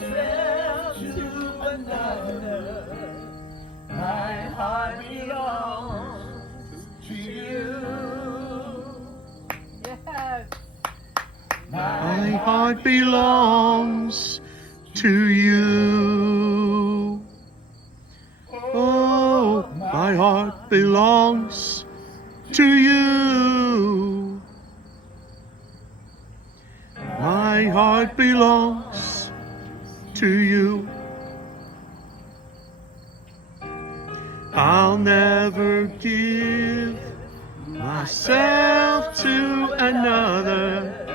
myself to another. My heart belongs to you. Yes. My heart belongs to you. Oh, my heart belongs to you. My heart belongs to you. I'll never give myself to another.